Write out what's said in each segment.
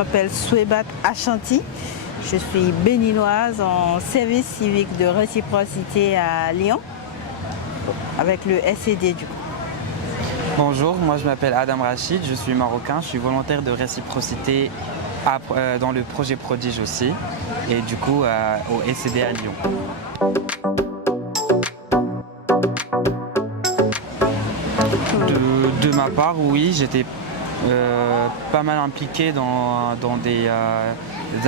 m'appelle Souebat Achanti. Je suis béninoise en service civique de réciprocité à Lyon, avec le SCD du coup. Bonjour, moi je m'appelle Adam Rachid, je suis marocain, je suis volontaire de réciprocité dans le projet Prodige aussi, et du coup au SCD à Lyon. De ma part, oui, j'étais pas mal impliqué dans des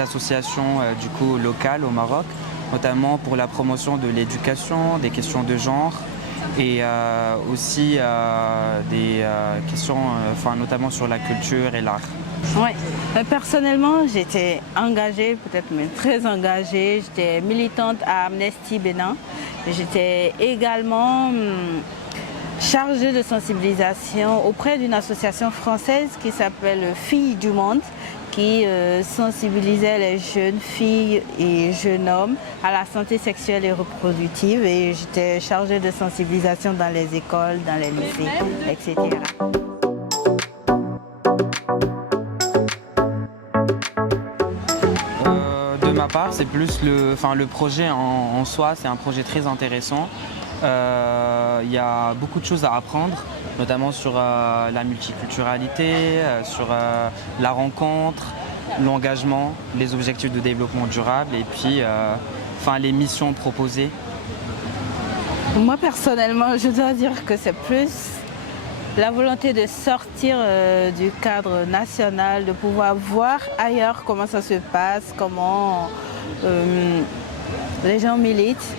associations du coup locales au Maroc, notamment pour la promotion de l'éducation, des questions de genre et aussi des questions notamment sur la culture et l'art. Oui, personnellement j'étais engagée, peut-être même très engagée, j'étais militante à Amnesty Bénin. J'étais également chargée de sensibilisation auprès d'une association française qui s'appelle Filles du Monde, qui sensibilisait les jeunes filles et jeunes hommes à la santé sexuelle et reproductive. Et j'étais chargée de sensibilisation dans les écoles, dans les lycées, etc. De ma part, c'est plus le projet en soi, c'est un projet très intéressant. Il y a beaucoup de choses à apprendre, notamment sur la multiculturalité, sur la rencontre, l'engagement, les objectifs de développement durable et puis les missions proposées. Moi personnellement, je dois dire que c'est plus la volonté de sortir du cadre national, de pouvoir voir ailleurs comment ça se passe, comment les gens militent.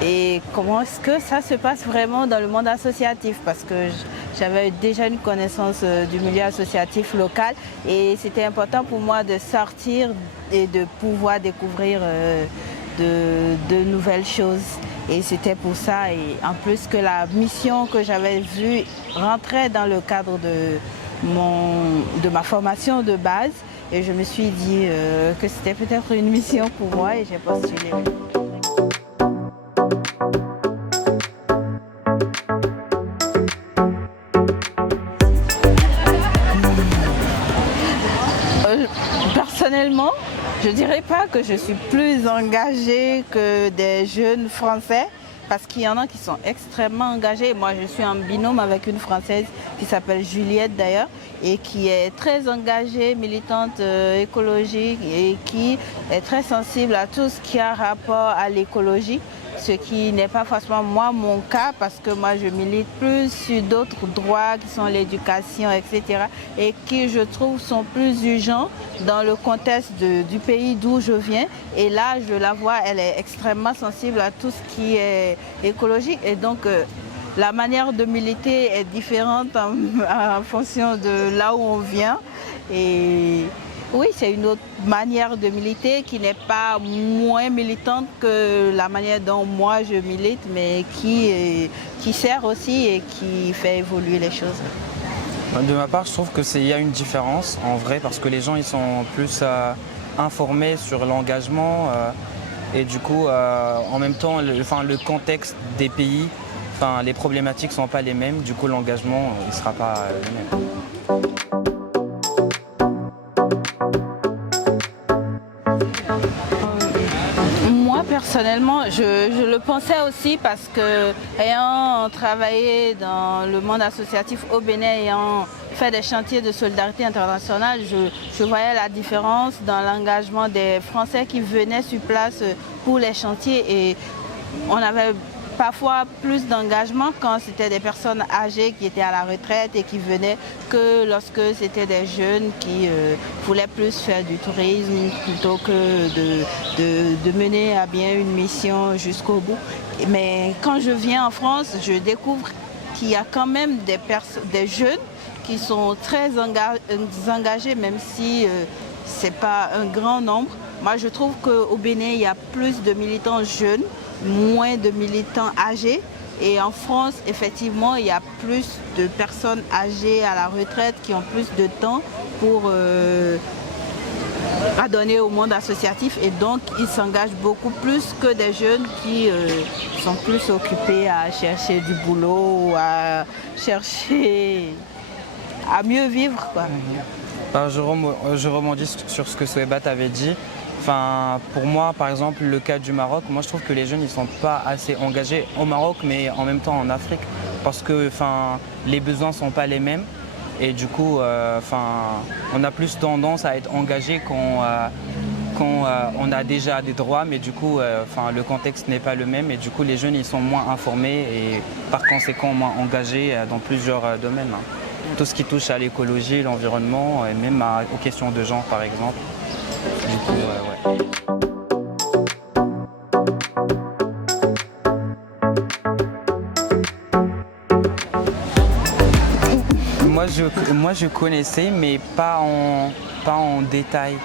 Et comment est-ce que ça se passe vraiment dans le monde associatif, parce que j'avais déjà une connaissance du milieu associatif local et c'était important pour moi de sortir et de pouvoir découvrir de nouvelles choses. Et c'était pour ça, et en plus que la mission que j'avais vue rentrait dans le cadre de ma formation de base, et je me suis dit que c'était peut-être une mission pour moi et j'ai postulé. Personnellement, je ne dirais pas que je suis plus engagée que des jeunes Français, parce qu'il y en a qui sont extrêmement engagés. Moi, je suis en binôme avec une Française qui s'appelle Juliette d'ailleurs, et qui est très engagée, militante écologique, et qui est très sensible à tout ce qui a rapport à l'écologie. Ce qui n'est pas forcément moi mon cas, parce que moi je milite plus sur d'autres droits qui sont l'éducation, etc. et qui je trouve sont plus urgents dans le contexte du pays d'où je viens. Et là je la vois, elle est extrêmement sensible à tout ce qui est écologique, et donc la manière de militer est différente en fonction de là où on vient. Et oui, c'est une autre manière de militer qui n'est pas moins militante que la manière dont moi je milite, mais qui sert aussi et qui fait évoluer les choses. De ma part, je trouve qu'il y a une différence en vrai, parce que les gens ils sont plus informés sur l'engagement et du coup en même temps le contexte des pays, les problématiques ne sont pas les mêmes, du coup l'engagement ne sera pas le même. Personnellement, je le pensais aussi, parce que ayant travaillé dans le monde associatif au Bénin, ayant fait des chantiers de solidarité internationale, je voyais la différence dans l'engagement des Français qui venaient sur place pour les chantiers, et on avait parfois plus d'engagement quand c'était des personnes âgées qui étaient à la retraite et qui venaient, que lorsque c'était des jeunes qui voulaient plus faire du tourisme plutôt que de mener à bien une mission jusqu'au bout. Mais quand je viens en France, je découvre qu'il y a quand même des jeunes qui sont très engagés, même si ce n'est pas un grand nombre. Moi, je trouve qu'au Bénin, il y a plus de militants jeunes, moins de militants âgés. Et en France, effectivement, il y a plus de personnes âgées à la retraite qui ont plus de temps pour donner au monde associatif. Et donc, ils s'engagent beaucoup plus que des jeunes qui sont plus occupés à chercher du boulot, à chercher à mieux vivre, quoi. Je rebondis sur ce que Souebat avait dit. Enfin, pour moi, par exemple, le cas du Maroc, moi je trouve que les jeunes ils sont pas assez engagés au Maroc, mais en même temps en Afrique, parce que les besoins sont pas les mêmes. Et du coup, on a plus tendance à être engagé quand on a déjà des droits, mais du coup, le contexte n'est pas le même. Et du coup, les jeunes ils sont moins informés et par conséquent moins engagés dans plusieurs domaines. Tout ce qui touche à l'écologie, l'environnement, et même aux questions de genre, par exemple. Du coup, ouais. Moi, je connaissais, mais pas en détail.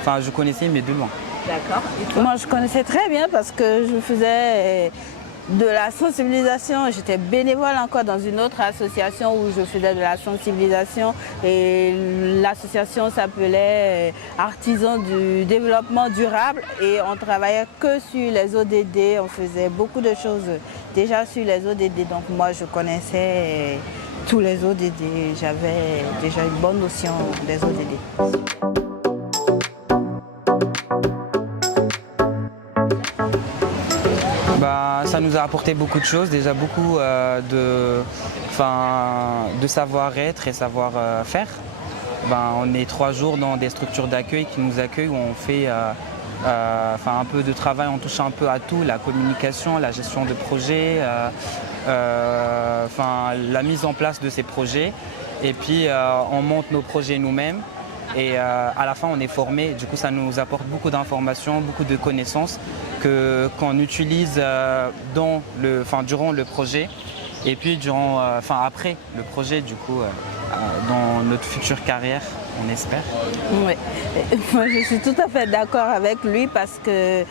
Enfin, je connaissais, mais de loin. D'accord. Moi, je connaissais très bien parce que je faisais de la sensibilisation. J'étais bénévole encore dans une autre association où je faisais de la sensibilisation et l'association s'appelait Artisans du développement durable et on travaillait que sur les ODD. On faisait beaucoup de choses déjà sur les ODD. Donc moi, je connaissais tous les ODD. J'avais déjà une bonne notion des ODD. Ça nous a apporté beaucoup de choses, déjà beaucoup de savoir-être et savoir-faire. On est 3 jours dans des structures d'accueil qui nous accueillent où on fait un peu de travail, on touche un peu à tout, la communication, la gestion de projets, la mise en place de ces projets. Et puis on monte nos projets nous-mêmes. Et à la fin, on est formé. Du coup, ça nous apporte beaucoup d'informations, beaucoup de connaissances qu'on utilise durant le projet et puis après le projet, du coup, dans notre future carrière, on espère. Oui, moi je suis tout à fait d'accord avec lui parce que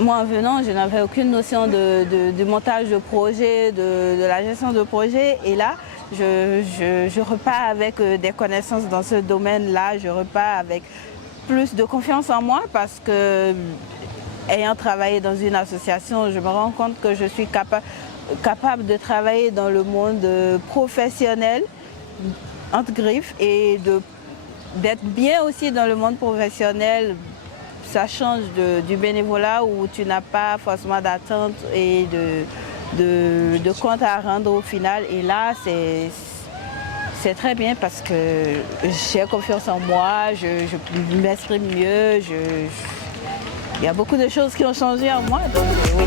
moi, en venant, je n'avais aucune notion de montage de projet, de la gestion de projet. Et là, je repars avec des connaissances dans ce domaine-là. Je repars avec plus de confiance en moi parce que, ayant travaillé dans une association, je me rends compte que je suis capable de travailler dans le monde professionnel, entre griffes, et d'être bien aussi dans le monde professionnel. Ça change du bénévolat où tu n'as pas forcément d'attente et de compte à rendre au final. Et là, c'est très bien parce que j'ai confiance en moi, je m'exprime mieux. Il y a beaucoup de choses qui ont changé en moi. Donc, oui.